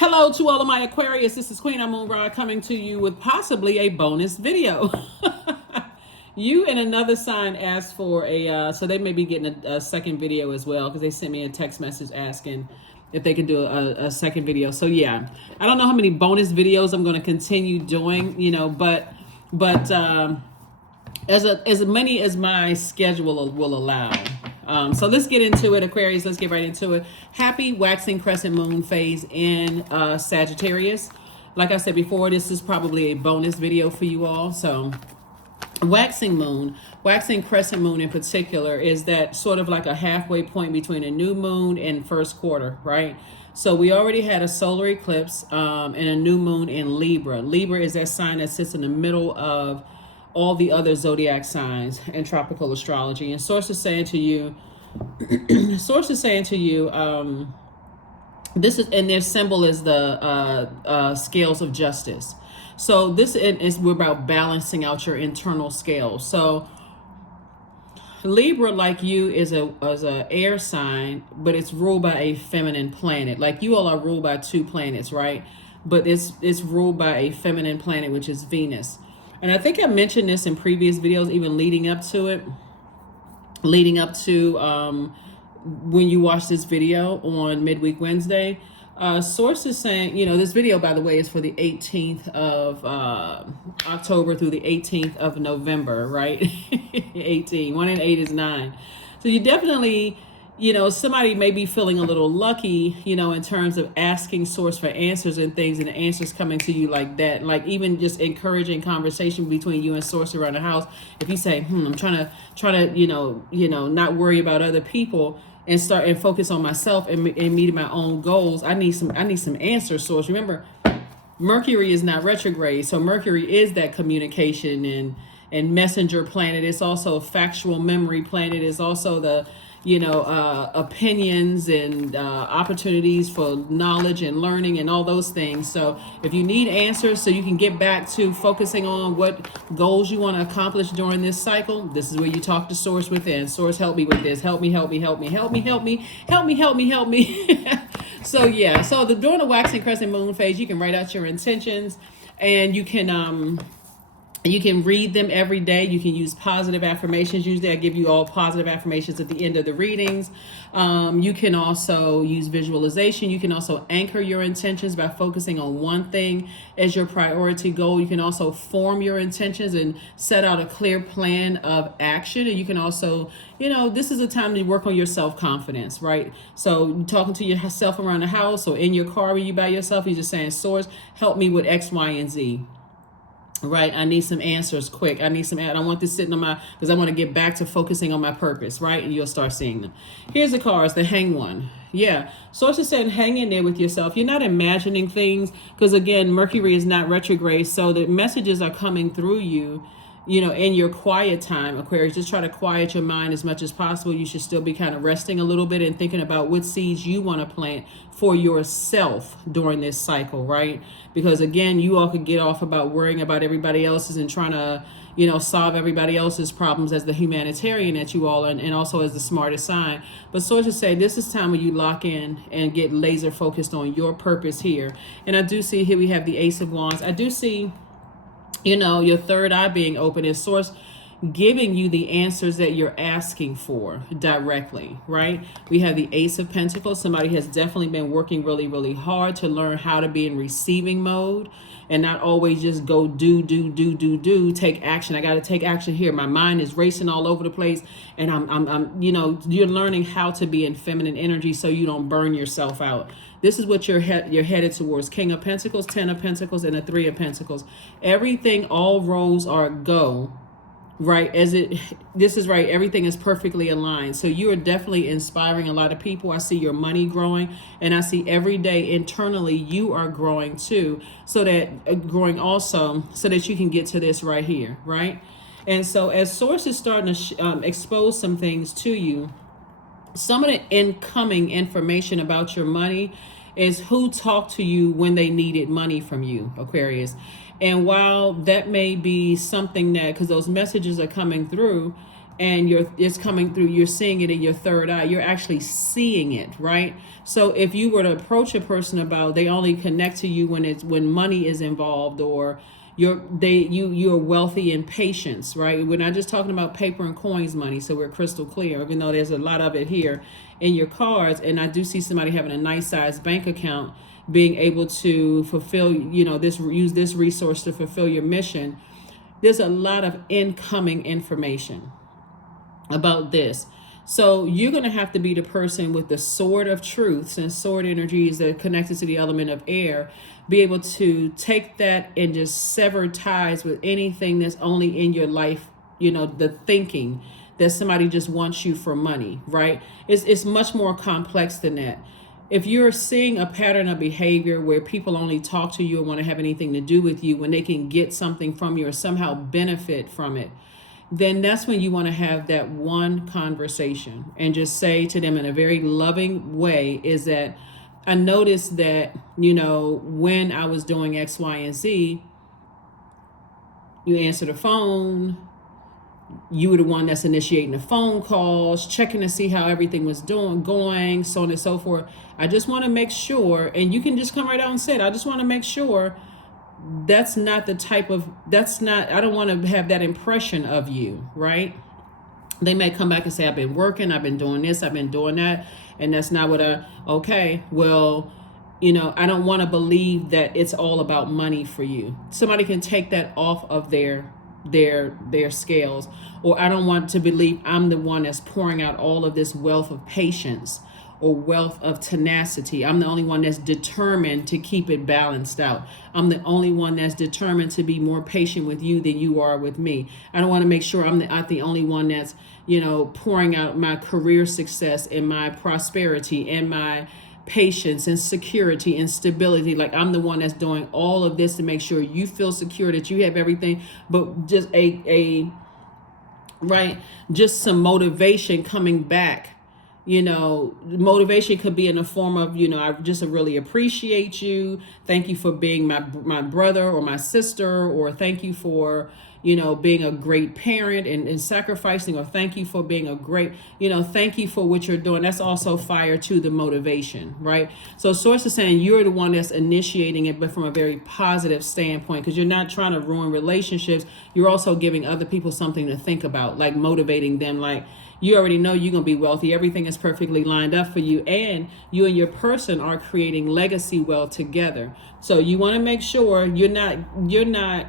Hello to all of my Aquarius. This is Queen Amun Ra coming to you with possibly a bonus video. You and another sign asked for so they may be getting a second video as well because they sent me a text message asking if they can do a second video. So yeah, I don't know how many bonus videos I'm going to continue doing, but as many as my schedule will allow. So let's get into it, Aquarius. Let's get right into it. Happy waxing crescent moon phase in Sagittarius. Like I said before, this is probably a bonus video for you all. So waxing crescent moon in particular is that sort of like a halfway point between a new moon and first quarter, right? So we already had a solar eclipse and a new moon in Libra. Libra is that sign that sits in the middle of all the other zodiac signs in tropical astrology. And source is saying to you, this is, and their symbol is the scales of justice. So this is, we're about balancing out your internal scales. So Libra, like you, is a air sign, but it's ruled by a feminine planet. Like you all are ruled by two planets, right? But it's ruled by a feminine planet, which is Venus. And I think I mentioned this in previous videos, even leading up to when you watch this video on Midweek Wednesday. Source is saying, this video, by the way, is for the 18th of October through the 18th of November, right? 18. 1 and 8 is 9. So you definitely, somebody may be feeling a little lucky, in terms of asking source for answers and things, and the answers coming to you like that. Like even just encouraging conversation between you and source around the house. If you say, I'm trying to, not worry about other people and start and focus on myself and meeting my own goals. I need some answers, source. Remember, Mercury is not retrograde. So Mercury is that communication and messenger planet. It's also a factual memory planet. It's also the opinions and opportunities for knowledge and learning and all those things. So if you need answers so you can get back to focusing on what goals you want to accomplish during this cycle, this is where you talk to source within. Source, help me with this. Help me. So yeah, so during the waxing crescent moon phase, you can write out your intentions and you can read them every day. You can use positive affirmations. Usually I give you all positive affirmations at the end of the readings. You can also use visualization. You can also anchor your intentions by focusing on one thing as your priority goal. You can also form your intentions and set out a clear plan of action. And you can also, this is a time to work on your self-confidence, right? So talking to yourself around the house or in your car when you by yourself, you're just saying, source, help me with X, Y, and Z. Right, I need some answers quick. I want this sitting on because I want to get back to focusing on my purpose, right? And you'll start seeing them. Here's the cards, the Hanged One. Yeah, source is saying hang in there with yourself. You're not imagining things because, again, Mercury is not retrograde. So the messages are coming through you, in your quiet time, Aquarius. Just try to quiet your mind as much as possible. You should still be kind of resting a little bit and thinking about what seeds you want to plant for yourself during this cycle, right? Because again, you all could get off about worrying about everybody else's and trying to, solve everybody else's problems as the humanitarian that you all are, and also as the smartest sign. But sources say this is time when you lock in and get laser focused on your purpose here. And I do see here we have the Ace of Wands. I do see your third eye being open is source giving you the answers that you're asking for directly, right? We have the Ace of Pentacles. Somebody has definitely been working really, really hard to learn how to be in receiving mode and not always just go do, take action. I got to take action here. My mind is racing all over the place. And I'm you're learning how to be in feminine energy so you don't burn yourself out. This is what you're headed towards. King of Pentacles, 10 of Pentacles, and a 3 of Pentacles. Everything, all roads are go. Right, this is right. Everything is perfectly aligned. So you are definitely inspiring a lot of people. I see your money growing, and I see every day internally you are growing too. So that growing also, so that you can get to this right here, right? And so as source is starting to expose some things to you, some of the incoming information about your money is who talked to you when they needed money from you, Aquarius. And while that may be something that, because those messages are coming through, and it's coming through, you're seeing it in your third eye, you're actually seeing it, right? So if you were to approach a person about, they only connect to you when money is involved, or you're wealthy in patience, right? We're not just talking about paper and coins money, so we're crystal clear, even though there's a lot of it here in your cards. And I do see somebody having a nice sized bank account, being able to fulfill, use this resource to fulfill your mission. There's a lot of incoming information about this. So you're going to have to be the person with the sword of truth, since sword energy is connected to the element of air, be able to take that and just sever ties with anything that's only in your life, the thinking that somebody just wants you for money, right? It's much more complex than that. If you're seeing a pattern of behavior where people only talk to you and want to have anything to do with you when they can get something from you or somehow benefit from it, then that's when you want to have that one conversation and just say to them in a very loving way, is that I noticed that, when I was doing X, Y, and Z, you answer the phone, you were the one that's initiating the phone calls, checking to see how everything was going, so on and so forth. I just want to make sure, and you can just come right out and say it, I just want to make sure I don't want to have that impression of you, right? They may come back and say, I've been working, I've been doing this, I've been doing that, and that's not what okay, well, I don't want to believe that it's all about money for you. Somebody can take that off of their scales. Or I don't want to believe I'm the one that's pouring out all of this wealth of patience or wealth of tenacity. I'm the only one that's determined to keep it balanced out. I'm the only one that's determined to be more patient with you than you are with me. I don't want to make sure I'm not the only one that's, pouring out my career success and my prosperity and my patience and security and stability. Like, I'm the one that's doing all of this to make sure you feel secure, that you have everything, but just just some motivation coming back. Motivation could be in the form of, I just really appreciate you. Thank you for being my brother or my sister, or thank you for, being a great parent and sacrificing, or thank you for being a great, thank you for what you're doing. That's also fire to the motivation, right? So Source is saying you're the one that's initiating it, but from a very positive standpoint, because you're not trying to ruin relationships. You're also giving other people something to think about, like motivating them, like, you already know you're going to be wealthy. Everything is perfectly lined up for you. And you and your person are creating legacy wealth together. So you want to make sure you're not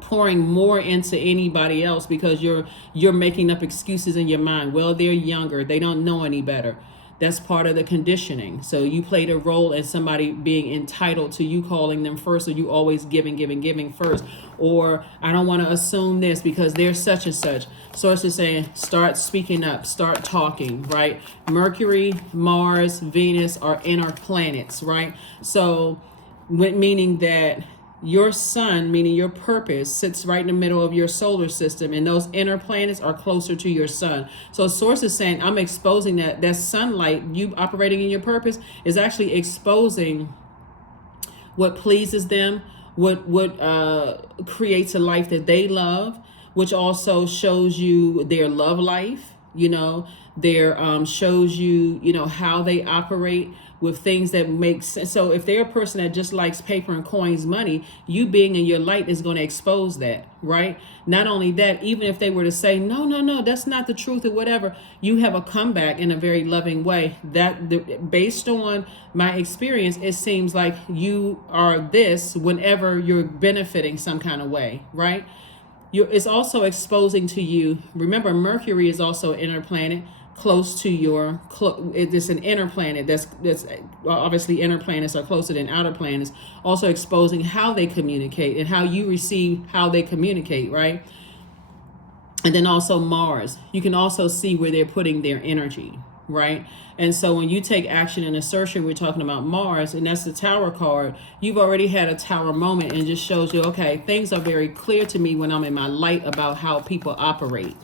pouring more into anybody else because you're making up excuses in your mind. Well, they're younger, they don't know any better. That's part of the conditioning. So you played a role in somebody being entitled to you calling them first, or you always giving first. Or I don't want to assume this because they're such and such. Source is saying, start speaking up, start talking, right? Mercury, Mars, Venus are inner planets, right? So meaning that your sun, meaning your purpose, sits right in the middle of your solar system, and those inner planets are closer to your sun. So Source is saying, I'm exposing that sunlight, you operating in your purpose, is actually exposing what pleases them, what creates a life that they love, which also shows you their love life, their shows you, how they operate with things that make sense. So if they're a person that just likes paper and coins money, you being in your light is going to expose that, right? Not only that, even if they were to say, no, that's not the truth or whatever, you have a comeback in a very loving way. Based on my experience, it seems like you are this whenever you're benefiting some kind of way, right? It's also exposing to you. Remember, Mercury is also an inner planet close to your, it's an inner planet that's obviously inner planets are closer than outer planets, also exposing how they communicate and how you receive how they communicate, right? And then also Mars, you can also see where they're putting their energy, right? And so when you take action and assertion, we're talking about Mars, and that's the Tower card. You've already had a Tower moment, and it just shows you, okay, things are very clear to me when I'm in my light about how people operate.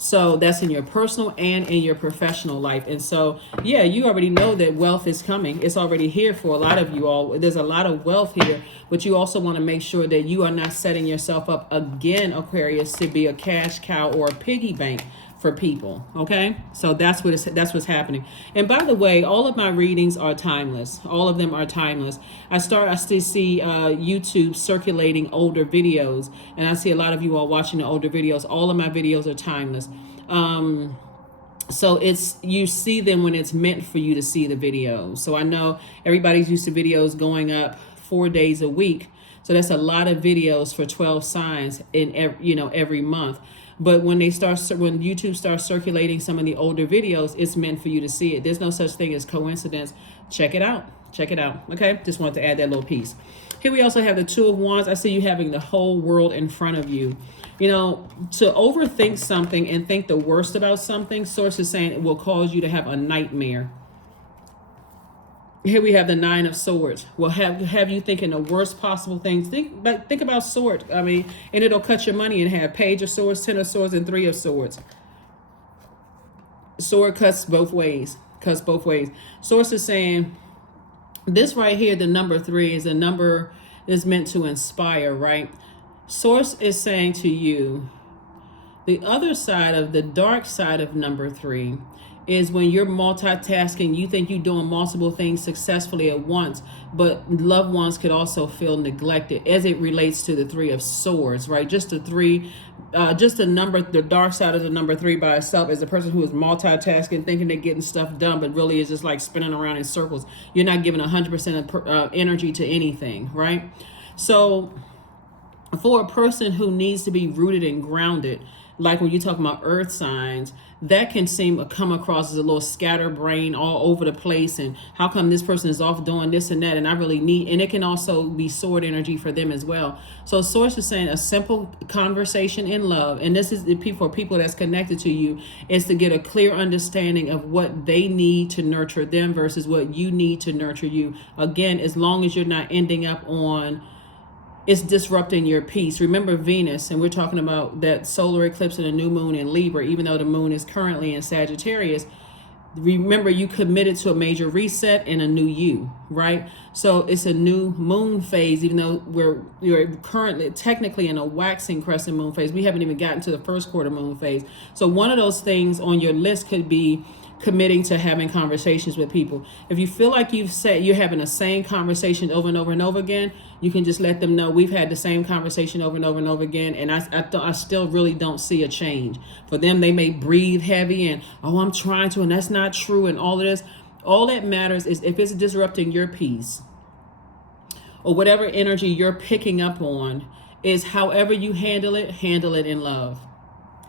So that's in your personal and in your professional life. And so, yeah, you already know that wealth is coming. It's already here for a lot of you all. There's a lot of wealth here, but you also want to make sure that you are not setting yourself up again, Aquarius, to be a cash cow or a piggy bank for people. Okay, so that's what's happening. And by the way, all of my readings are timeless. All of them are timeless. I still see YouTube circulating older videos, and I see a lot of you all watching the older videos. All of my videos are timeless. So you see them when it's meant for you to see the videos. So I know everybody's used to videos going up 4 days a week. So that's a lot of videos for 12 signs in every month. But when YouTube starts circulating some of the older videos, it's meant for you to see it. There's no such thing as coincidence. Check it out. Check it out. Okay, just wanted to add that little piece. Here we also have the Two of Wands. I see you having the whole world in front of you. You know, to overthink something and think the worst about something, Source is saying it will cause you to have a nightmare. Here we have the Nine of Swords. Will have you thinking the worst possible things. Think about Sword. I mean, and it'll cut your money in half. Page of Swords, Ten of Swords, and Three of Swords. Sword cuts both ways. Cuts both ways. Source is saying this right here, the number 3 is a number is meant to inspire, right? Source is saying to you, the other side of the dark side of number 3 is when you're multitasking, you think you're doing multiple things successfully at once, but loved ones could also feel neglected as it relates to the Three of Swords, right? Just the dark side of the number 3 by itself is a person who is multitasking, thinking they're getting stuff done, but really is just like spinning around in circles. You're not giving 100% of energy to anything, right? So for a person who needs to be rooted and grounded, like when you talk about earth signs, that can come across as a little scatterbrain all over the place, and how come this person is off doing this and that, and I really need, and it can also be sword energy for them as well. So Source is saying a simple conversation in love, and this is for people that's connected to you, is to get a clear understanding of what they need to nurture them versus what you need to nurture you. Again, as long as you're not ending up on it's disrupting your peace. Remember Venus, and we're talking about that solar eclipse and a new moon in Libra, even though the moon is currently in Sagittarius. Remember, you committed to a major reset and a new you, right? So it's a new moon phase, even though we're currently technically in a waxing crescent moon phase. We haven't even gotten to the first quarter moon phase. So one of those things on your list could be committing to having conversations with people. If you feel like you're having the same conversation over and over and over again, you can just let them know we've had the same conversation over and over and over again, and I still really don't see a change. For them, they may breathe heavy and, oh, I'm trying to, and that's not true, and all of this. All that matters is if it's disrupting your peace or whatever energy you're picking up on, is however you handle it in love.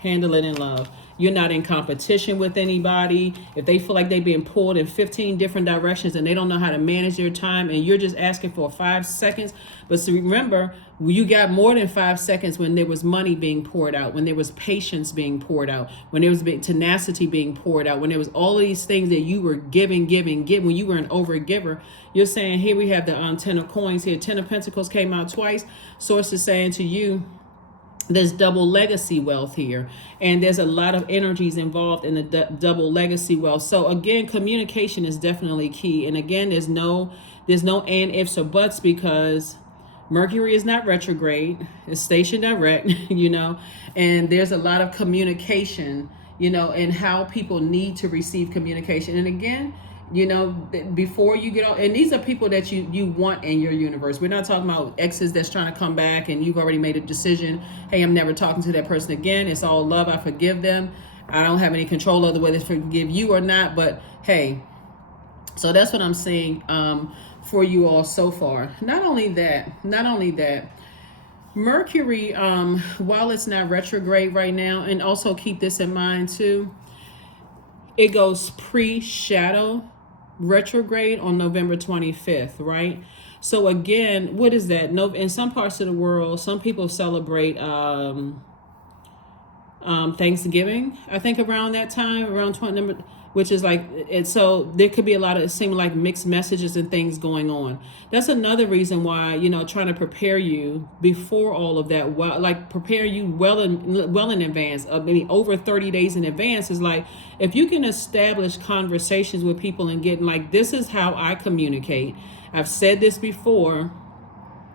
Handle it in love. You're not in competition with anybody. If they feel like they're being pulled in 15 different directions and they don't know how to manage their time, and you're just asking for 5 seconds. But so remember, you got more than 5 seconds when there was money being poured out, when there was patience being poured out, when there was tenacity being poured out, when there was all of these things that you were giving, when you were an overgiver. You're saying, here we have the 10 of coins here. 10 of Pentacles came out twice. Source is saying to you, there's double legacy wealth here, and there's a lot of energies involved in the double legacy wealth. So again, communication is definitely key. And again, there's no and ifs or buts, because Mercury is not retrograde, it's stationed direct, and there's a lot of communication, and how people need to receive communication. And again, before you get on, and these are people that you want in your universe. We're not talking about exes that's trying to come back and you've already made a decision. Hey, I'm never talking to that person again. It's all love. I forgive them. I don't have any control over whether they forgive you or not. But hey, so that's what I'm saying for you all so far. Not only that, Mercury, while it's not retrograde right now, and also keep this in mind too, it goes pre-shadow retrograde on November 25th, right? So again, what is that? No, in some parts of the world, some people celebrate Thanksgiving, I think around that time, around which is like it. So there could be a lot of, it seemed like, mixed messages and things going on. That's another reason why, trying to prepare you before all of that, well, like prepare you well in advance, maybe over 30 days in advance, is like, if you can establish conversations with people and get like, this is how I communicate. I've said this before.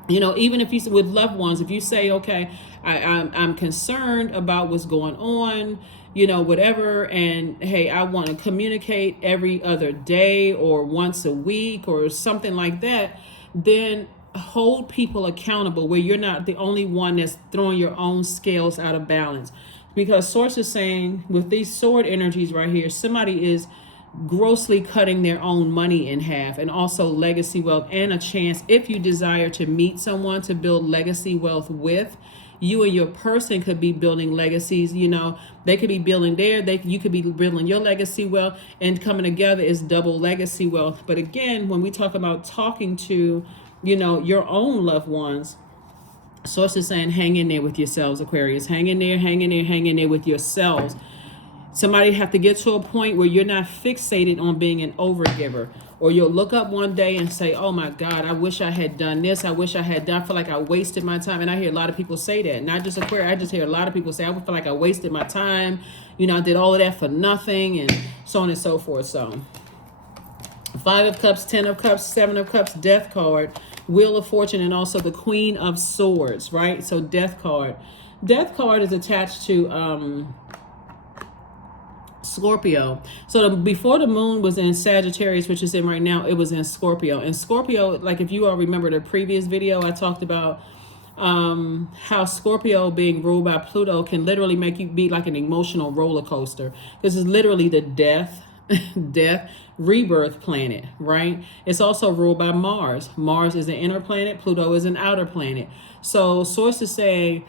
Even if you, with loved ones, if you say, okay, I'm concerned about what's going on, whatever, and hey, I want to communicate every other day or once a week or something like that, then hold people accountable where you're not the only one that's throwing your own scales out of balance. Because Source is saying with these sword energies right here, somebody is grossly cutting their own money in half, and also legacy wealth, and a chance, if you desire to meet someone to build legacy wealth with, you and your person could be building legacies. They could be building you could be building your legacy wealth, and coming together is double legacy wealth. But again, when we talk about talking to your own loved ones, Source is saying hang in there with yourselves, Aquarius. Hang in there with yourselves. Somebody have to get to a point where you're not fixated on being an overgiver, or you'll look up one day and say, oh my God, I wish I had done this. I feel like I wasted my time. And I hear a lot of people say that, not just Aquarius. I just hear a lot of people say, I feel like I wasted my time. I did all of that for nothing, and so on and so forth. So 5 of Cups, 10 of Cups, 7 of Cups, Death card, Wheel of Fortune, and also the Queen of Swords, right? So Death card is attached to Scorpio. So before the moon was in Sagittarius, which is in right now, it was in Scorpio. And Scorpio, like if you all remember the previous video, I talked about how Scorpio being ruled by Pluto can literally make you be like an emotional roller coaster. This is literally the death rebirth planet, right? It's also ruled by Mars. Mars is an inner planet, Pluto is an outer planet. So sources say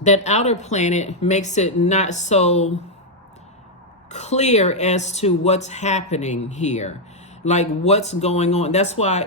that outer planet makes it not so clear as to what's happening here, like what's going on. That's why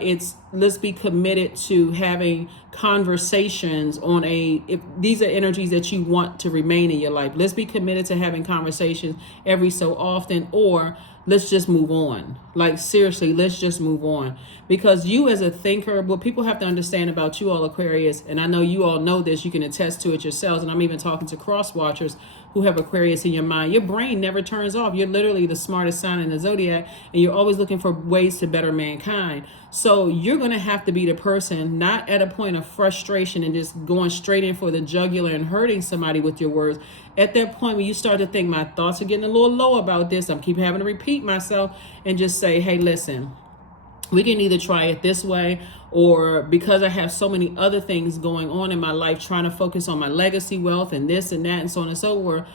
let's be committed to having conversations on if these are energies that you want to remain in your life. Let's be committed to having conversations every so often, or let's just move on. Like seriously, let's just move on. Because you as a thinker, what people have to understand about you all, Aquarius, and I know you all know this, you can attest to it yourselves, and I'm even talking to cross watchers who have Aquarius in your mind. Your brain never turns off. You're literally the smartest sign in the Zodiac, and you're always looking for ways to better mankind. So you're going to have to be the person, not at a point of frustration and just going straight in for the jugular and hurting somebody with your words. At that point, when you start to think, my thoughts are getting a little low about this, I'm keep having to repeat myself, and just say, hey, listen, we can either try it this way, or because I have so many other things going on in my life, trying to focus on my legacy wealth and this and that and so on and so forth,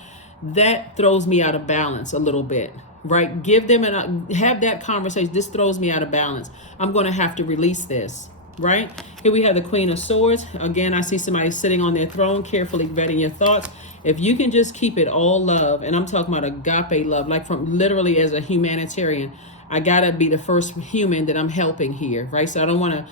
that throws me out of balance a little bit, right? Give them have that conversation. This throws me out of balance. I'm going to have to release this, right? Here we have the Queen of Swords. Again, I see somebody sitting on their throne, carefully vetting your thoughts. If you can just keep it all love, and I'm talking about agape love, like from literally as a humanitarian, I gotta be the first human that I'm helping here, right? So I don't want to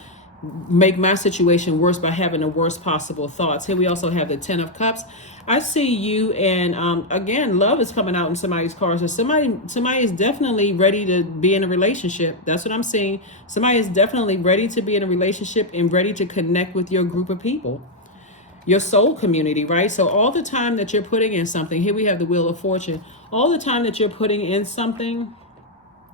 make my situation worse by having the worst possible thoughts. Here we also have the 10 of Cups. I see you, and again, love is coming out in somebody's cards. So somebody is definitely ready to be in a relationship. That's what I'm seeing. Somebody is definitely ready to be in a relationship and ready to connect with your group of people, your soul community, right? So all the time that you're putting in something, here we have the Wheel of Fortune. All the time that you're putting in something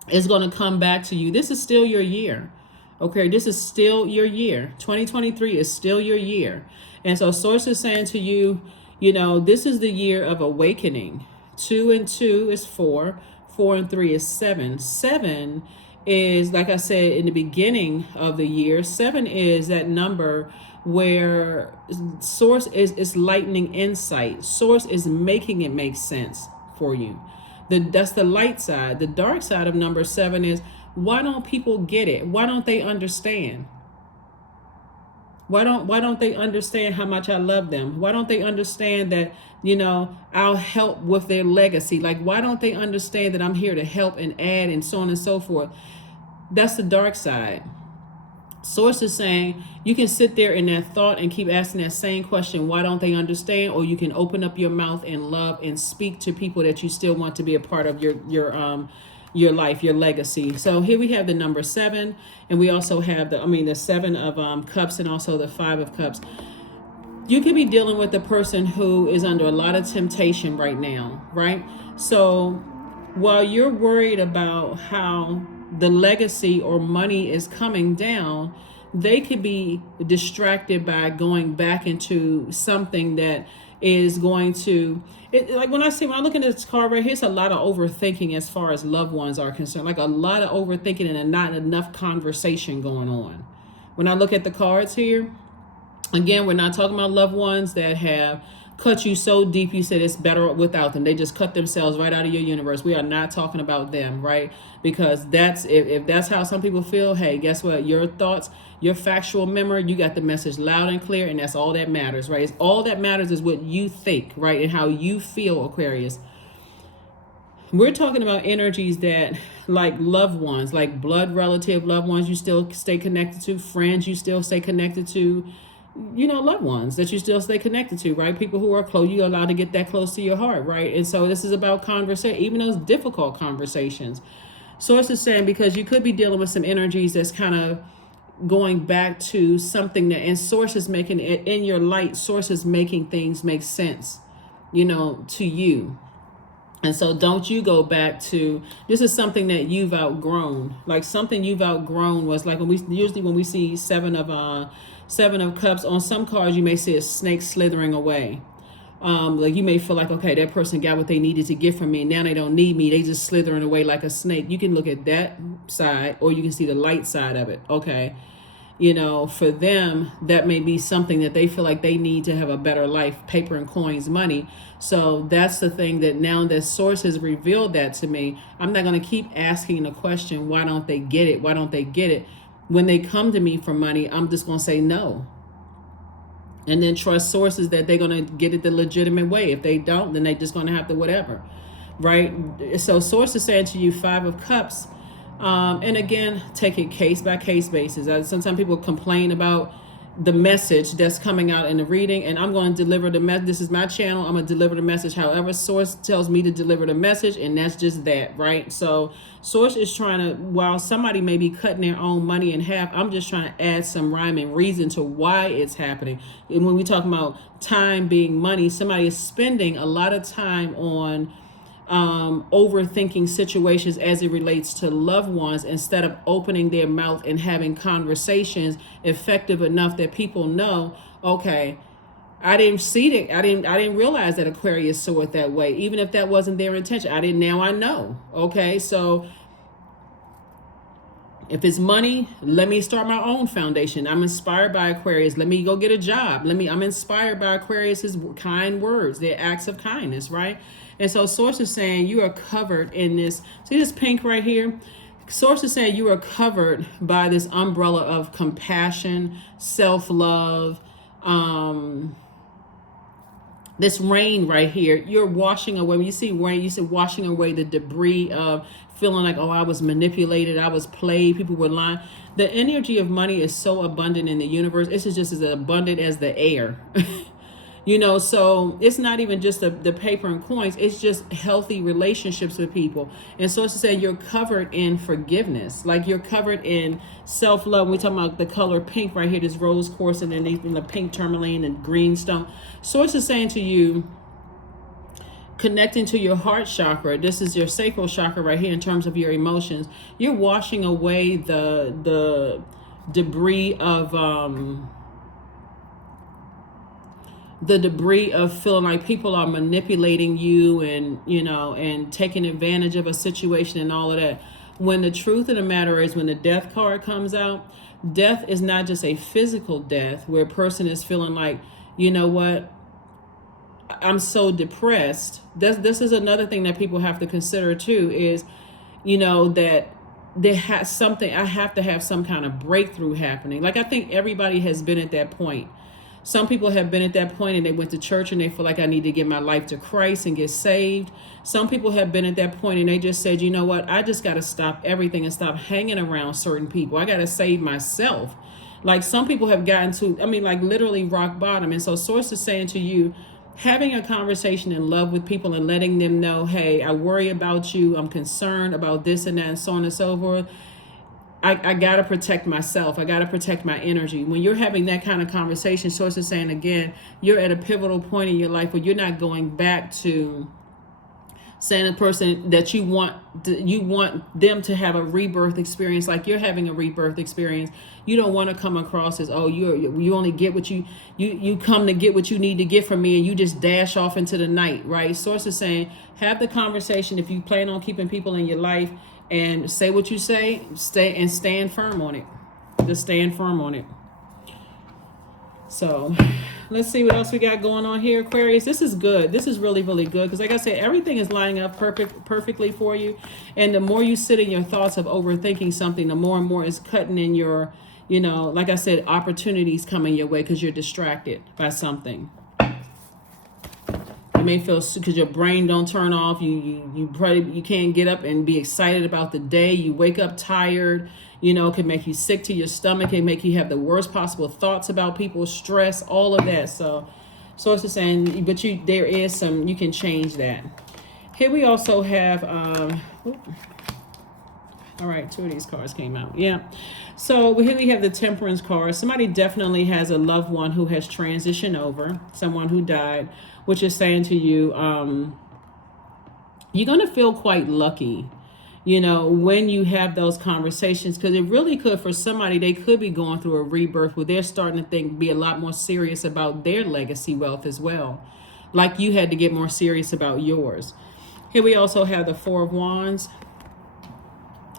is going to come back to you. This is still your year. Okay, this is still your year. 2023 is still your year. And so Source is saying to you, this is the year of awakening. 2 and 2 is 4. 4 and 3 is 7. 7 is, like I said in the beginning of the year, 7 is that number where Source is lightening insight. Source is making it make sense for you. That's the light side. The dark side of number 7 is, why don't people get it? Why don't they understand? Why don't they understand how much I love them? Why don't they understand that, I'll help with their legacy? Like, why don't they understand that I'm here to help and add and so on and so forth? That's the dark side. Source is saying you can sit there in that thought and keep asking that same question, why don't they understand? Or you can open up your mouth and love and speak to people that you still want to be a part of your life, your legacy. So here we have the number 7, and we also have the 7 of cups, and also the 5 of cups. You could be dealing with a person who is under a lot of temptation right now, right? So while you're worried about how the legacy or money is coming down, they could be distracted by going back into something that is going to, like when I look at this card right here, it's a lot of overthinking as far as loved ones are concerned, like a lot of overthinking and not enough conversation going on. When I look at the cards here, again, we're not talking about loved ones that have cut you so deep you said it's better without them. They just cut themselves right out of your universe. We are not talking about them, right? Because that's if that's how some people feel, hey, guess what? Your thoughts, your factual memory, you got the message loud and clear, and that's all that matters, right? It's all that matters is what you think, right? And how you feel, Aquarius. We're talking about energies that, like loved ones, like blood relative loved ones, you still stay connected to, friends you still stay connected to, loved ones that you still stay connected to, right? People who are close, you're allowed to get that close to your heart, right? And so this is about conversation, even those difficult conversations. Source is saying, because you could be dealing with some energies that's kind of going back to something that, and Source is making it in your light, Source is making things make sense, to you. And so don't you go back to, this is something that you've outgrown. Like something you've outgrown was like when we see seven of cups on some cards, you may see a snake slithering away. Like you may feel like, okay, that person got what they needed to get from me. Now they don't need me. They just slithering away like a snake. You can look at that side, or you can see the light side of it. Okay. For them, that may be something that they feel like they need to have a better life, paper and coins, money. So that's the thing that now that Source has revealed that to me, I'm not going to keep asking the question, why don't they get it? Why don't they get it? When they come to me for money, I'm just going to say no. And then trust sources that they're going to get it the legitimate way. If they don't, then they're just going to have to whatever, right? So Source is saying to you, 5 of Cups. And again, take it case by case basis. Sometimes people complain about the message that's coming out in the reading, and I'm going to deliver the message. This is my channel. I'm going to deliver the message however Source tells me to deliver the message, and that's just that, right? So Source is trying to, while somebody may be cutting their own money in half, I'm just trying to add some rhyme and reason to why it's happening. And when we talk about time being money, somebody is spending a lot of time on overthinking situations as it relates to loved ones, instead of opening their mouth and having conversations effective enough that people know, okay, I didn't see it. I didn't realize that Aquarius saw it that way, even if that wasn't their intention. Now I know. Okay, so if it's money, let me start my own foundation. I'm inspired by Aquarius. Let me go get a job. I'm inspired by Aquarius's kind words, their acts of kindness, right? And so Source is saying you are covered in this. See this pink right here? Source is saying you are covered by this umbrella of compassion, self-love, this rain right here. You're washing away. When you see rain, you see washing away the debris of feeling like, oh, I was manipulated, I was played, people were lying. The energy of money is so abundant in the universe. It's just as abundant as the air. So it's not even just the paper and coins. It's just healthy relationships with people. And so it's to say you're covered in forgiveness. Like you're covered in self-love. We're talking about the color pink right here, this rose quartz, and then the pink tourmaline and green stone. So it's just saying to you, connecting to your heart chakra, this is your sacral chakra right here in terms of your emotions. You're washing away the debris of feeling like people are manipulating you and taking advantage of a situation and all of that. When the truth of the matter is, when the death card comes out, death is not just a physical death where a person is feeling like, you know what, I'm so depressed. This is another thing that people have to consider too, is, that there has something, I have to have some kind of breakthrough happening. Like I think everybody has been at that point. Some people have been at that point and they went to church and they feel like I need to give my life to Christ and get saved. Some people have been at that point and they just said, you know what, I just got to stop everything and stop hanging around certain people. I got to save myself. Like some people have gotten to, I mean, like literally rock bottom. And so Source is saying to you, having a conversation in love with people and letting them know, hey, I worry about you. I'm concerned about this and that and so on and so forth. I got to protect myself. I got to protect my energy. When you're having that kind of conversation, Source is saying, again, you're at a pivotal point in your life where you're not going back to saying a person that you want them to have a rebirth experience like you're having a rebirth experience. You don't want to come across as, oh, you only get what you come to get what you need to get from me and you just dash off into the night, right? Source is saying, have the conversation if you plan on keeping people in your life, and say what you say, stand firm on it. Just stand firm on it. So let's see what else we got going on here, Aquarius. This is good. This is really, really good. Because like I said, everything is lining up perfectly for you. And the more you sit in your thoughts of overthinking something, the more and more it's cutting in your, like I said, opportunities coming your way because you're distracted by something. May feel because your brain don't turn off. You can't get up and be excited about the day. You wake up tired. Can make you sick to your stomach. Can make you have the worst possible thoughts about people, stress, all of that. So it's just saying, but there is some, you can change that. Here we also have all right, 2 of these cards came out. Yeah. So here we have the Temperance card. Somebody definitely has a loved one who has transitioned over, someone who died, which is saying to you, you're going to feel quite lucky, when you have those conversations, because it really could, for somebody, they could be going through a rebirth where they're starting to be a lot more serious about their legacy wealth as well. Like you had to get more serious about yours. Here we also have the Four of Wands.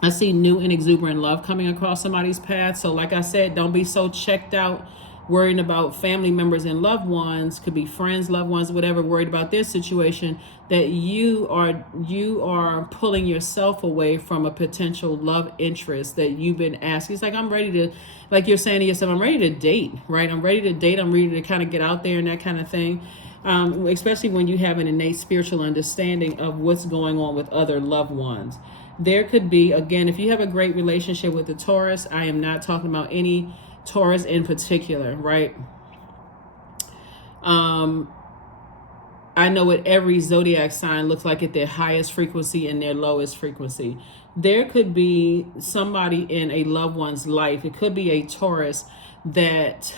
I see new and exuberant love coming across somebody's path. So like I said, don't be so checked out, worrying about family members and loved ones, could be friends, loved ones, whatever, worried about their situation, that you are pulling yourself away from a potential love interest that you've been asking. It's like, I'm ready to, like you're saying to yourself, I'm ready to date, right? I'm ready to date. I'm ready to kind of get out there and that kind of thing. Especially when you have an innate spiritual understanding of what's going on with other loved ones. There could be, again, if you have a great relationship with the Taurus, I am not talking about any Taurus in particular, right? I know what every zodiac sign looks like at their highest frequency and their lowest frequency. There could be somebody in a loved one's life. It could be a Taurus that...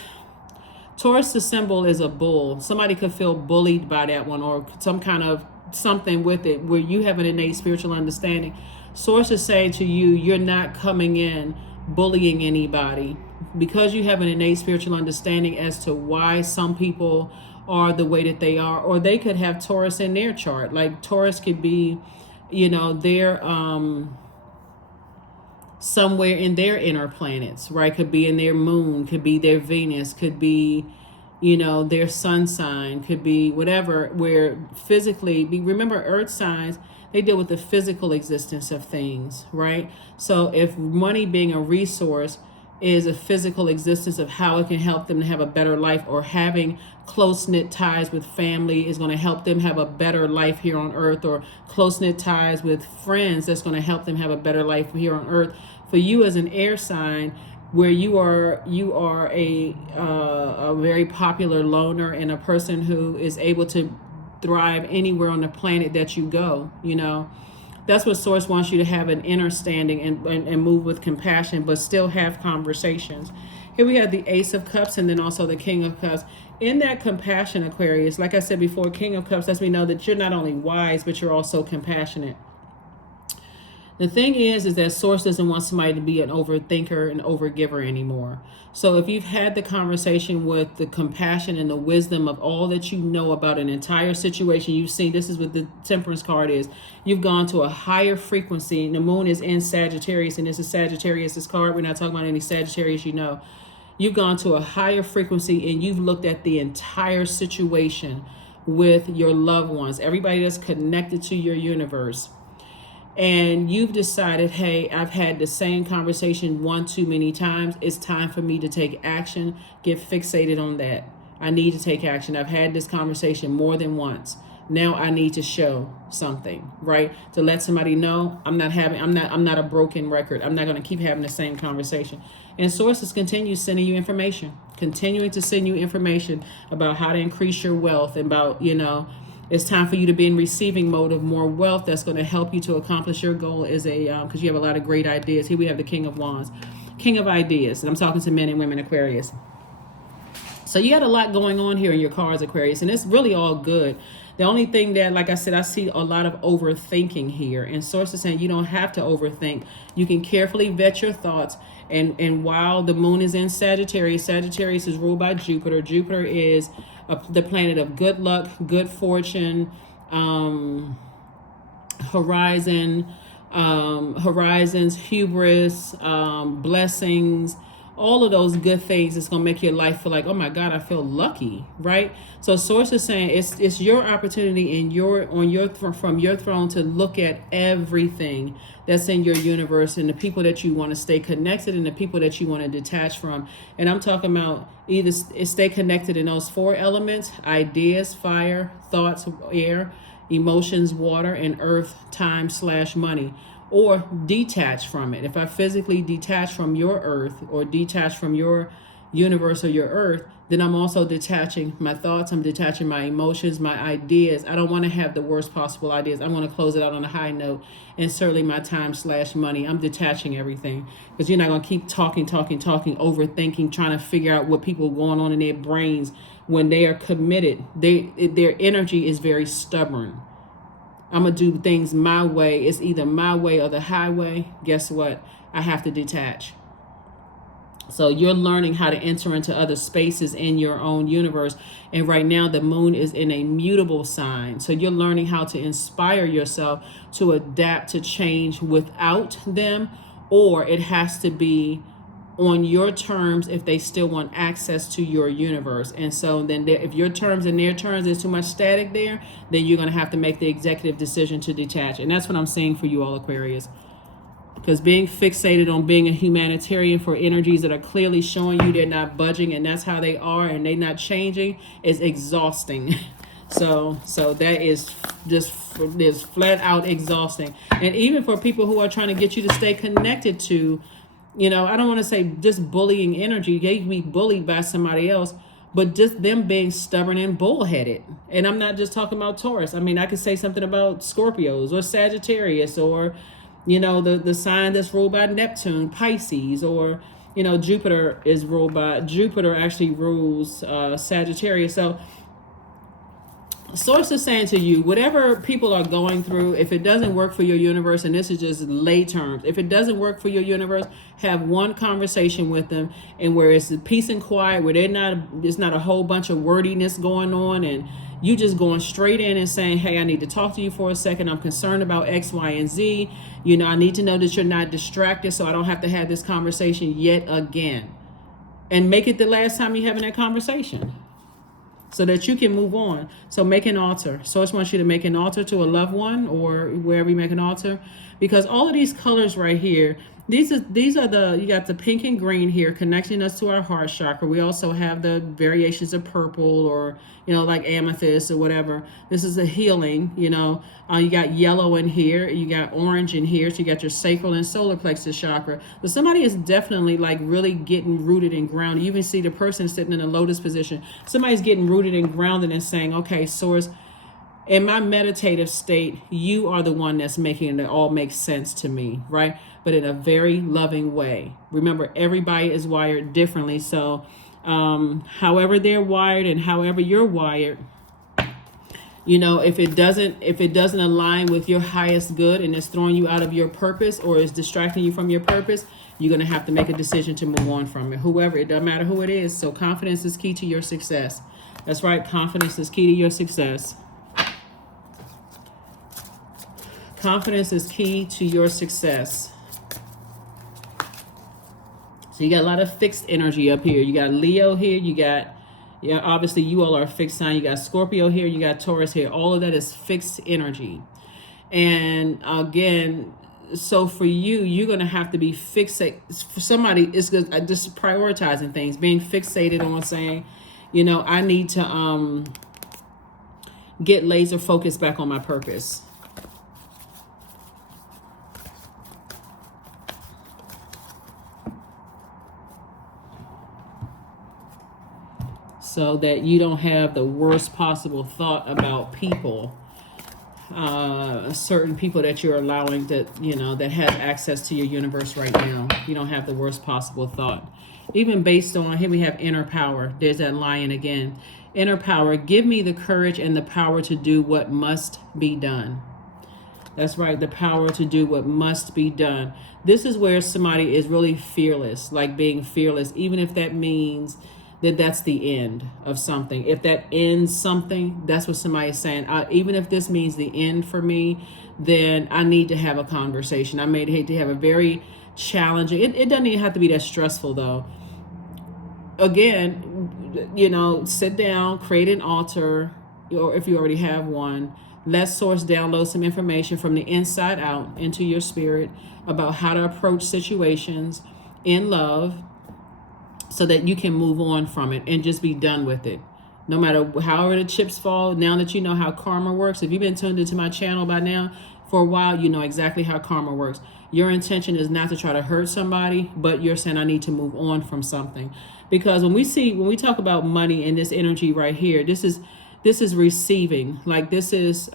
Taurus, the symbol is a bull. Somebody could feel bullied by that one, or some kind of something with it where you have an innate spiritual understanding. Source is saying to you, you're not coming in bullying anybody because you have an innate spiritual understanding as to why some people are the way that they are, or they could have Taurus in their chart. Like Taurus could be, they're somewhere in their inner planets, right? Could be in their moon, could be their Venus, could be, their sun sign, could be whatever, where physically, remember earth signs, they deal with the physical existence of things, right? So if money being a resource is a physical existence of how it can help them to have a better life, or having close-knit ties with family is going to help them have a better life here on earth, or close-knit ties with friends that's going to help them have a better life here on earth. For you as an air sign, where you are a very popular loner and a person who is able to thrive anywhere on the planet that you go, that's what Source wants you to have, an inner standing and move with compassion, but still have conversations. Here we have the Ace of Cups and then also the King of Cups. In that compassion, Aquarius, like I said before, King of Cups lets me know that you're not only wise, but you're also compassionate. The thing is that Source doesn't want somebody to be an overthinker and overgiver anymore. So if you've had the conversation with the compassion and the wisdom of all that you know about an entire situation, you've seen, this is what the Temperance card is. You've gone to a higher frequency. The moon is in Sagittarius, and this is Sagittarius, this card. We're not talking about any Sagittarius, You've gone to a higher frequency and you've looked at the entire situation with your loved ones, everybody that's connected to your universe. And you've decided, hey, I've had the same conversation one too many times. It's time for me to take action, get fixated on that, I need to take action. I've had this conversation more than once. Now I need to show something, right? To let somebody know I'm not a broken record. I'm not going to keep having the same conversation. And sources continue sending you information, continuing to send you information about how to increase your wealth, and about, it's time for you to be in receiving mode of more wealth that's going to help you to accomplish your goal as because you have a lot of great ideas. Here we have the King of Wands, King of Ideas. And I'm talking to men and women Aquarius. So you got a lot going on here in your cards, Aquarius, and it's really all good. The only thing that, like I said, I see a lot of overthinking here. And sources saying you don't have to overthink. You can carefully vet your thoughts. And while the moon is in Sagittarius, Sagittarius is ruled by Jupiter. Jupiter is the planet of good luck, good fortune, horizons, hubris, blessings. All of those good things is going to make your life feel like, oh my God, I feel lucky, right? So source is saying it's your opportunity from your throne to look at everything that's in your universe and the people that you want to stay connected and the people that you want to detach from. And I'm talking about either stay connected in those 4 elements: ideas, fire, thoughts, air, emotions, water, and earth, time / money. Or detach from it. If I physically detach from your earth or detach from your universe or your earth, then I'm also detaching my thoughts. I'm detaching my emotions, my ideas. I don't want to have the worst possible ideas. I want to close it out on a high note. And certainly my time / money. I'm detaching everything, because you're not going to keep talking, overthinking, trying to figure out what people are going on in their brains when they are committed. Their energy is very stubborn. I'm going to do things my way. It's either my way or the highway. Guess what? I have to detach. So you're learning how to enter into other spaces in your own universe. And right now the moon is in a mutable sign. So you're learning how to inspire yourself to adapt to change without them, or it has to be on your terms if they still want access to your universe. And so then if your terms and their terms, there's too much static there, then you're going to have to make the executive decision to detach. And that's what I'm saying for you all, Aquarius. Because being fixated on being a humanitarian for energies that are clearly showing you they're not budging and that's how they are and they're not changing is exhausting. So that is just flat out exhausting. And even for people who are trying to get you to stay connected to, I don't want to say just bullying energy. They can be bullied by somebody else, but just them being stubborn and bullheaded. And I'm not just talking about Taurus. I mean, I could say something about Scorpios or Sagittarius, or, the sign that's ruled by Neptune, Pisces, or, Jupiter actually rules Sagittarius. So source is saying to you, whatever people are going through, if it doesn't work for your universe, and this is just lay terms, if it doesn't work for your universe, have one conversation with them, and where it's peace and quiet, where there's not a whole bunch of wordiness going on, and you just going straight in and saying, hey, I need to talk to you for a second. I'm concerned about X, Y, and Z. I need to know that you're not distracted so I don't have to have this conversation yet again. And make it the last time you're having that conversation, so that you can move on. So make an altar. Source wants you to make an altar to a loved one or wherever you make an altar, because all of these colors right here, these are you got the pink and green here connecting us to our heart chakra. We also have the variations of purple, or like amethyst or whatever. This is a healing. You got yellow in here, you got orange in here, so you got your sacral and solar plexus chakra. So somebody is definitely like really getting rooted and grounded. You even see the person sitting in a lotus position. Somebody's getting rooted and grounded and saying, okay, source, in my meditative state, you are the one that's making it all make sense to me, right? But in a very loving way. Remember, everybody is wired differently. So however they're wired and however you're wired, if it doesn't align with your highest good and it's throwing you out of your purpose or is distracting you from your purpose, you're going to have to make a decision to move on from it. Whoever, it doesn't matter who it is. So confidence is key to your success. That's right. Confidence is key to your success. Confidence is key to your success. So you got a lot of fixed energy up here. You got Leo here. You got, obviously you all are a fixed sign. You got Scorpio here. You got Taurus here. All of that is fixed energy. And again, so for you, you're going to have to be fixated. For somebody, it's just prioritizing things, being fixated on saying, You know, I need to get laser focused back on my purpose. So that you don't have the worst possible thought about people, certain people that you're allowing that, you know, that have access to your universe right now. You don't have the worst possible thought. Even based on, here we have inner power. There's that lion again. Inner power, give me the courage and the power to do what must be done. That's right, the power to do what must be done. This is where somebody is really fearless, like being fearless, even if that means that that's the end of something. If that ends something, that's what somebody is saying. Even if this means the end for me, then I need to have a conversation. I may hate to have a very challenging, it doesn't even have to be that stressful though. Again, you know, sit down, create an altar, or if you already have one, let source download some information from the inside out into your spirit about how to approach situations in love, so that you can move on from it and just be done with it. No matter however the chips fall, now that you know how karma works, if you've been tuned into my channel by now for a while, you know exactly how karma works. Your intention is not to try to hurt somebody, but you're saying I need to move on from something. Because when we talk about money and this energy right here, this is receiving. Like this is,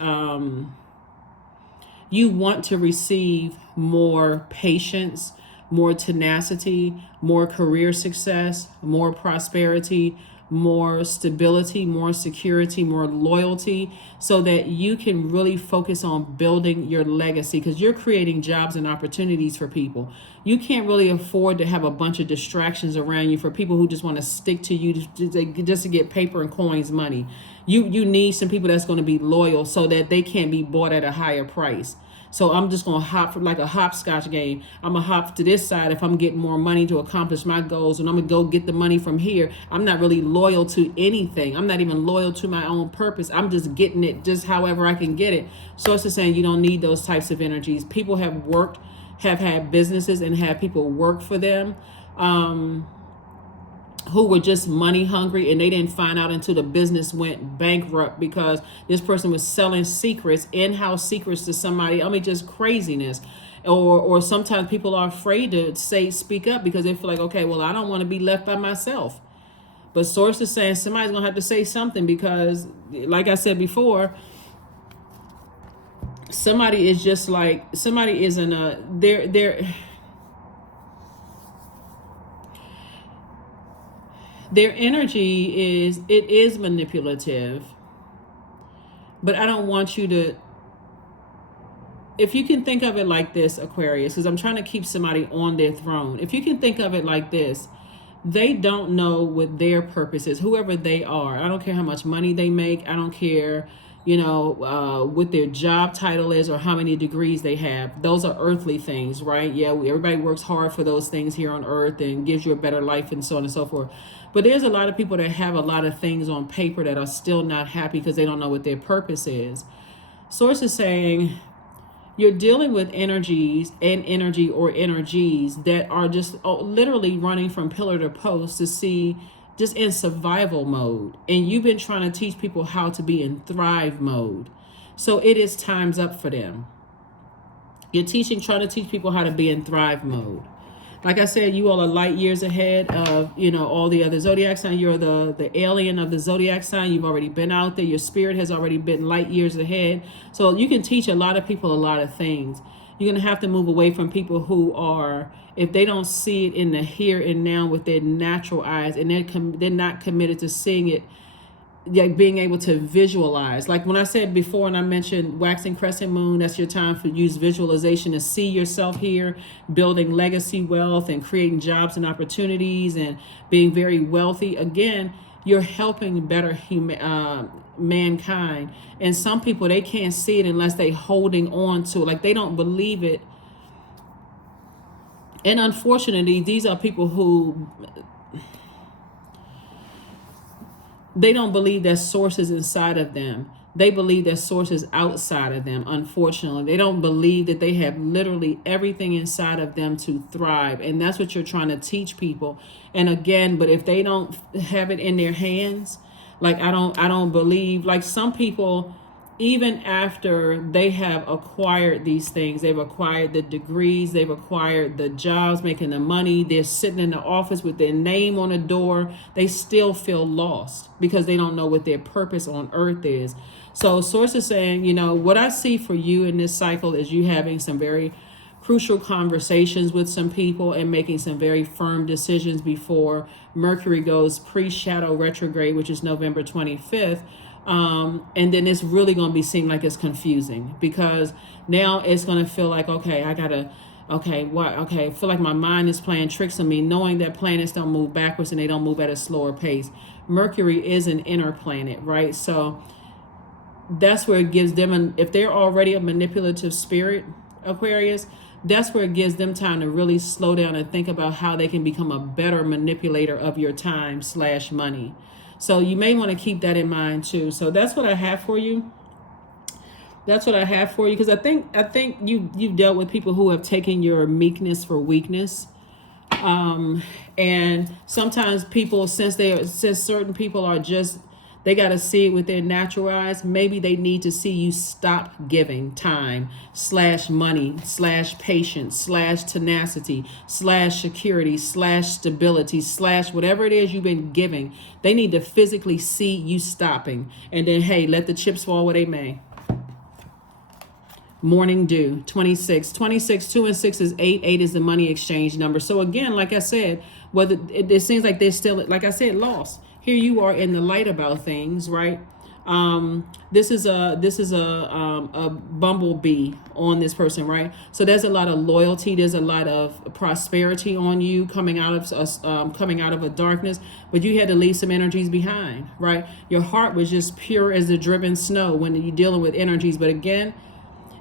you want to receive more patience, more tenacity, more career success, more prosperity, more stability, more security, more loyalty, so that you can really focus on building your legacy, because you're creating jobs and opportunities for people. You can't really afford to have a bunch of distractions around you for people who just want to stick to you just to get paper and coins money. You need some people that's going to be loyal so that they can't be bought at a higher price. So I'm just going to hop like a hopscotch game. I'm going to hop to this side if I'm getting more money to accomplish my goals, and I'm going to go get the money from here. I'm not really loyal to anything. I'm not even loyal to my own purpose. I'm just getting it just however I can get it. So it's just saying you don't need those types of energies. People have worked, have had businesses and have people work for them, who were just money hungry, and they didn't find out until the business went bankrupt because this person was selling secrets, in-house secrets to somebody. I mean, just craziness. Or sometimes people are afraid to speak up because they feel like, okay, well, I don't want to be left by myself. But source is saying somebody's going to have to say something because, like I said before, somebody is just like, somebody is in a, their energy is manipulative, but I don't want you to, if you can think of it like this, Aquarius, because I'm trying to keep somebody on their throne. If you can think of it like this, they don't know what their purpose is, whoever they are. I don't care how much money they make. I don't care, you know, what their job title is or how many degrees they have. Those are earthly things, right? Yeah, everybody works hard for those things here on earth and gives you a better life and so on and so forth. But there's a lot of people that have a lot of things on paper that are still not happy because they don't know what their purpose is. Source is saying you're dealing with energies and energies that are just literally running from pillar to post to see, just in survival mode. And you've been trying to teach people how to be in thrive mode. So it is time's up for them. You're trying to teach people how to be in thrive mode. Like I said, you all are light years ahead of, you know, all the other zodiac signs. You're the alien of the zodiac sign. You've already been out there. Your spirit has already been light years ahead. So you can teach a lot of people a lot of things. You're going to have to move away from people who are, if they don't see it in the here and now with their natural eyes, and they're not committed to seeing it, like being able to visualize. Like when I said before, and I mentioned waxing crescent moon, that's your time for use visualization to see yourself here, building legacy wealth and creating jobs and opportunities and being very wealthy. Again, you're helping better mankind. And some people, they can't see it unless they holding on to it. Like they don't believe it. And unfortunately, these are people who, they don't believe that source is inside of them. they believe that source is outside of them. Unfortunately, they don't believe that they have literally everything inside of them to thrive. And that's what you're trying to teach people. And again, but if they don't have it in their hands, like I don't believe, like some people, even after they have acquired these things, they've acquired the degrees, they've acquired the jobs, making the money, they're sitting in the office with their name on the door, they still feel lost because they don't know what their purpose on earth is. So source is saying, you know, what I see for you in this cycle is you having some very crucial conversations with some people and making some very firm decisions before Mercury goes pre-shadow retrograde, which is November 25th. And then it's really going to be seem like it's confusing, because now it's going to feel like, okay, I feel like my mind is playing tricks on me, knowing that planets don't move backwards and they don't move at a slower pace. Mercury is an inner planet, right? So that's where it gives them, if they're already a manipulative spirit, Aquarius, that's where it gives them time to really slow down and think about how they can become a better manipulator of your time / money. So you may want to keep that in mind too. So that's what I have for you. That's what I have for you, because I think you've dealt with people who have taken your meekness for weakness. And sometimes people, since certain people are just, they got to see it with their natural eyes, maybe they need to see you stop giving time / money / patience / tenacity / security / stability / whatever it is you've been giving. They need to physically see you stopping. And then, hey, let the chips fall where they may. Morning dew, 26. 26, 2 and 6 is 8. 8 is the money exchange number. So again, like I said, whether it seems like they're still, like I said, lost. Here you are in the light about things, right? This is a bumblebee on this person, right? So there's a lot of loyalty, there's a lot of prosperity on you coming out of a darkness, but you had to leave some energies behind, right? Your heart was just pure as the driven snow when you're dealing with energies, but again,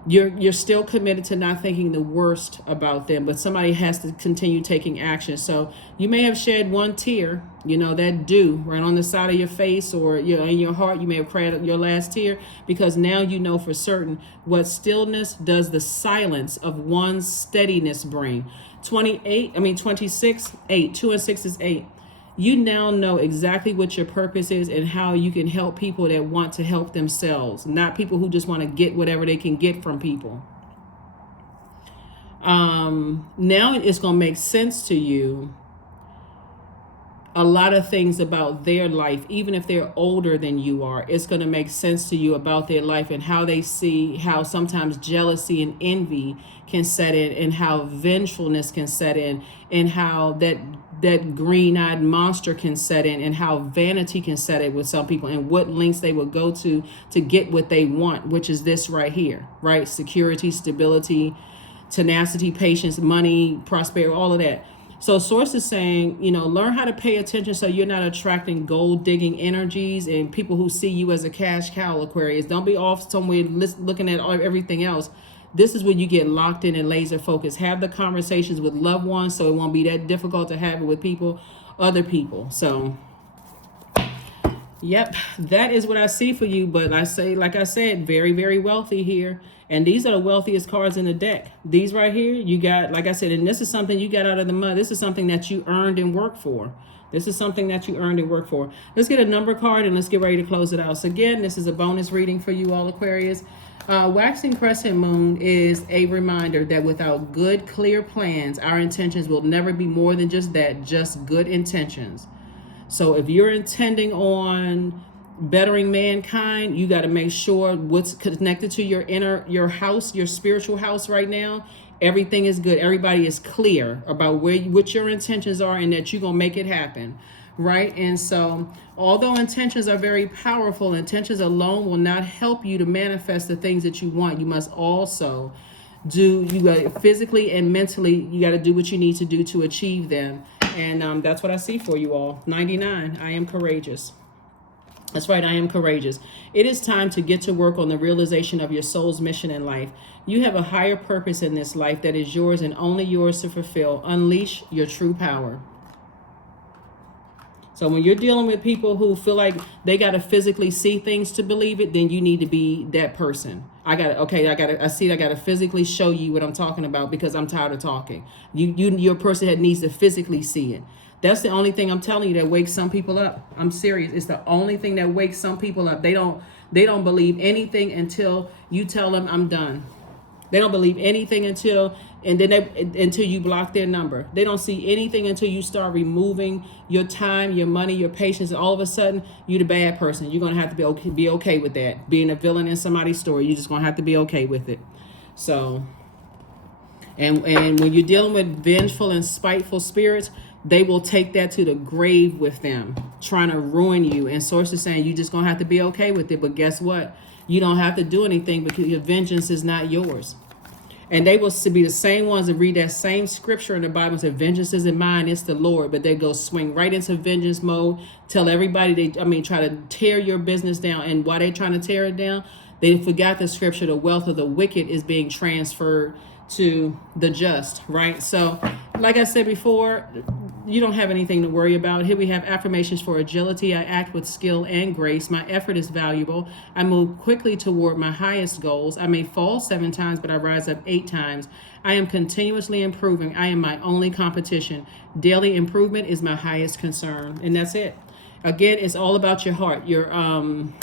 you're still committed to not thinking the worst about them, but somebody has to continue taking action. So you may have shed one tear, you know, that dew right on the side of your face, or you know, in your heart, you may have cried your last tear, because now you know for certain what stillness does the silence of one's steadiness bring. 26, 8, 2 and 6 is 8. You now know exactly what your purpose is and how you can help people that want to help themselves, not people who just want to get whatever they can get from people. Now it's going to make sense to you a lot of things about their life, even if they're older than you are. It's going to make sense to you about their life and how they see how sometimes jealousy and envy can set in, and how vengefulness can set in, and how that green-eyed monster can set in, and how vanity can set in with some people, and what lengths they will go to get what they want, which is this right here, right? Security, stability, tenacity, patience, money, prosperity, all of that. So source is saying, you know, learn how to pay attention so you're not attracting gold digging energies and people who see you as a cash cow, Aquarius. Don't be off somewhere looking at everything else. This is when you get locked in and laser focused. Have the conversations with loved ones so it won't be that difficult to have it with other people. So, yep, that is what I see for you. But like I said, very, very wealthy here. And these are the wealthiest cards in the deck. These right here, you got, like I said, and this is something you got out of the mud. This is something that you earned and worked for. This is something that you earned and worked for. Let's get a number card and let's get ready to close it out. So again, this is a bonus reading for you all, Aquarius. Waxing crescent moon is a reminder that without good, clear plans, our intentions will never be more than just that, just good intentions. So if you're intending on bettering mankind, you got to make sure what's connected to your house, your spiritual house right now, everything is good. Everybody is clear about what your intentions are and that you're going to make it happen. Right. And so although intentions are very powerful, intentions alone will not help you to manifest the things that you want. You must also you got physically and mentally, you got to do what you need to do to achieve them. And that's what I see for you all. 99. I am courageous. That's right, I am courageous. It is time to get to work on the realization of your soul's mission in life. You have a higher purpose in this life that is yours and only yours to fulfill. Unleash your true power. So when you're dealing with people who feel like they got to physically see things to believe it, then you need to be that person. I got to physically show you what I'm talking about because I'm tired of talking. You're a person that needs to physically see it. That's the only thing I'm telling you that wakes some people up. I'm serious. It's the only thing that wakes some people up. They don't believe anything until you tell them I'm done. They don't believe anything until you block their number. They don't see anything until you start removing your time, your money, your patience, and all of a sudden you're the bad person. You're gonna have to be okay with that. Being a villain in somebody's story, you're just gonna have to be okay with it. So, and when you're dealing with vengeful and spiteful spirits, they will take that to the grave with them, trying to ruin you. And sources saying you're just gonna have to be okay with it. But guess what? You don't have to do anything because your vengeance is not yours. And they will be the same ones that read that same scripture in the Bible and say, vengeance isn't mine, it's the Lord. But they go swing right into vengeance mode, tell everybody, try to tear your business down. And while they're trying to tear it down, they forgot the scripture, the wealth of the wicked is being transferred to the just, right? So, like I said before, you don't have anything to worry about. Here we have affirmations for agility. I act with skill and grace. My effort is valuable. I move quickly toward my highest goals. I may fall 7 times, but I rise up 8 times. I am continuously improving. I am my only competition. Daily improvement is my highest concern. And that's it. Again, it's all about your heart. You're an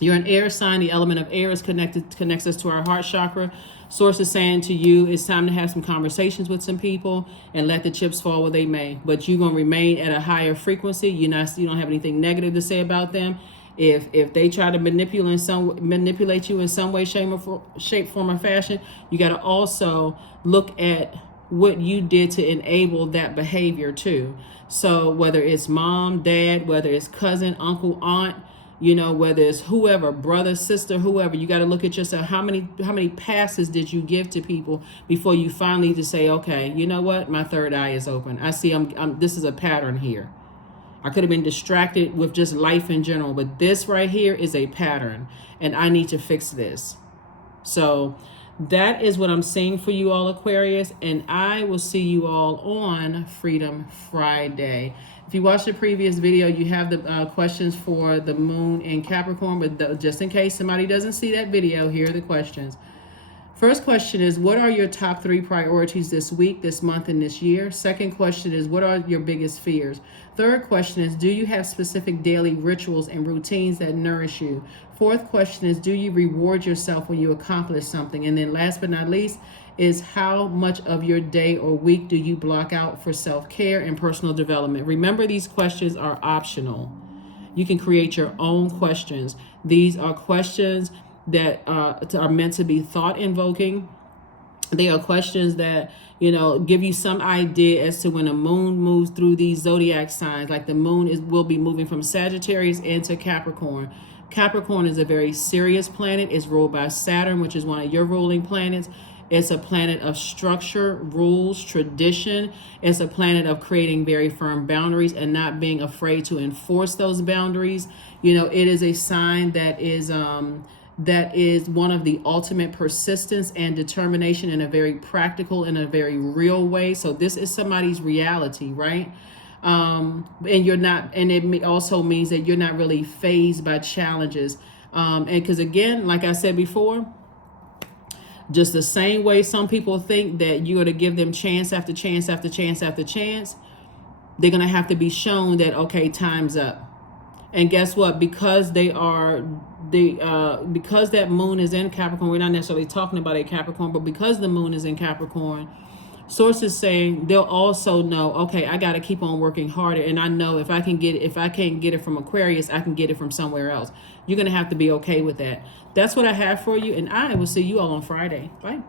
air sign. The element of air connects us to our heart chakra. Source is saying to you, it's time to have some conversations with some people and let the chips fall where they may. But you're gonna remain at a higher frequency. You don't have anything negative to say about them. If they try to manipulate you in some way, shape, form, or fashion, you got to also look at what you did to enable that behavior too. So whether it's mom, dad, whether it's cousin, uncle, aunt, whether it's whoever, brother, sister, whoever, you got to look at yourself. How many passes did you give to people before you finally just say, okay, you know what? My third eye is open. I see this is a pattern here. I could have been distracted with just life in general, but this right here is a pattern and I need to fix this. So that is what I'm saying for you all, Aquarius, and I will see you all on Freedom Friday. If you watched the previous video, you have the questions for the moon in Capricorn, but just in case somebody doesn't see that video, here are the questions. First question is, what are your top 3 priorities this week, this month, and this year? Second question is, what are your biggest fears? Third question is, do you have specific daily rituals and routines that nourish you? Fourth question is, do you reward yourself when you accomplish something? And then last but not least is, how much of your day or week do you block out for self-care and personal development? Remember, these questions are optional. You can create your own questions. These are questions that are meant to be thought-invoking. They are questions that, give you some idea as to when a moon moves through these zodiac signs. Like the moon will be moving from Sagittarius into Capricorn. Capricorn is a very serious planet. It's ruled by Saturn, which is one of your ruling planets. It's a planet of structure, rules, tradition. It's a planet of creating very firm boundaries and not being afraid to enforce those boundaries. It is a sign that is one of the ultimate persistence and determination in a very practical, in a very real way. So this is somebody's reality, right? And you're not, and it also means that you're not really fazed by challenges. And because again, like I said before, just the same way some people think that you're going to give them chance after chance after chance after chance, they're going to have to be shown that, okay, time's up. And guess what? Because because that moon is in Capricorn, we're not necessarily talking about a Capricorn, but because the moon is in Capricorn, sources saying they'll also know, okay, I got to keep on working harder. And I know if I can't get it from Aquarius, I can get it from somewhere else. You're going to have to be okay with that. That's what I have for you. And I will see you all on Friday. Bye.